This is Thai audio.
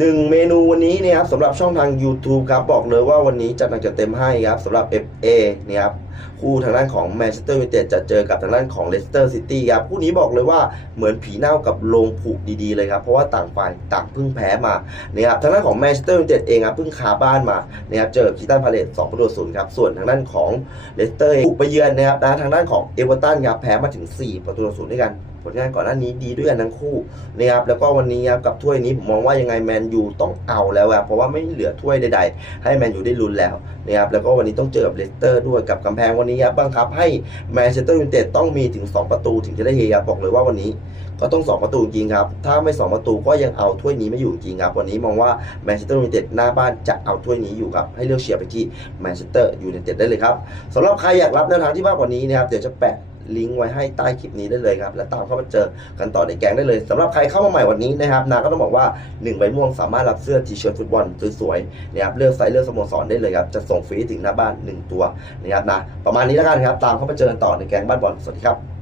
หนึ่งเมนูวันนี้เนี่ยครับสำหรับช่องทาง YouTube ครับบอกเลยว่าวันนี้จัดหนักจัดเต็มให้ครับสำหรับ FA เนี่ยครับคู่ทางด้านของแมนเชสเตอร์ยูไนเต็ดจะเจอกับทางด้านของเลสเตอร์ซิตี้ครับคู่นี้บอกเลยว่าเหมือนผีเน่ากับโลงผุดีๆเลยครับเพราะว่าต่างฝ่ายต่างเพิ่งแพ้มาเนี่ยครับทางด้านของแมนเชสเตอร์ยูไนเต็ดเองครับเพิ่งคาบ้านมานะครับเจอคิตันพาเลต2ประตูศูนย์ครับส่วนทางด้านของเลสเตอร์บุกไปเยือนนะครับนะทางด้านของเอเวอร์ตันครับแพ้มาถึง 4 ประตูศูนย์ด้วยกัน ผลงานก่อนหน้านี้ดีด้วยกันทั้งคู่นะครับแล้วก็วันนี้ครับกับถ้วยนี้ผมมองว่ายังไงแมนยูต้องเอาแล้วครับเพราะว่าไม่เหลือถ้วยใดๆ ให้แมนยูได้ลุ้นแล้วนะครับแล้วก็วันนี้ต้องเจอกับเลสเตอร์ด้วยกับกำแพงวันนี้ครับบังคับให้แมนเชสเตอร์ยูไนเต็ดต้องมีถึง 2 ประตูถึงจะได้เฮครับบอกเลยว่าวันนี้ก็ต้อง 2 ประตูจริงครับ ถ้าไม่ 2 ประตูก็ยังเอาถ้วยนี้ไม่อยู่จริงครับ วันนี้มองว่าแมนเชสเตอร์ยูไนเต็ดหน้าบ้านจะเอาถ้วยนี้อยู่ครับ ให้เลือกเชียร์ไปที่แมนเชสเตอร์ยูไนเต็ดได้เลยครับสำหรับใครอยากรับแนวทางที่มากกว่านี้นะครับ เดี๋ยวจะแปะ ลิงก์ไว้ให้ใต้คลิปนี้ได้เลยครับ และตามเข้ามาเจอกันต่อในแกงได้เลยสำหรับใครเข้ามาใหม่วันนี้นะครับนาก็ต้องบอกว่า1ใบม่วงสามารถรับเสื้อทีเชิ้ตฟุตบอลสวยๆนะครับเลือกไซส์เลือกสโมสรได้เลยครับจะส่งฟรีถึงหน้าบ้าน 1 ตัวนะครับนะประมาณนี้แล้วกันครับ ตามเข้ามาเจอกันต่อในแกงบ้านบอลสวัสดีครับ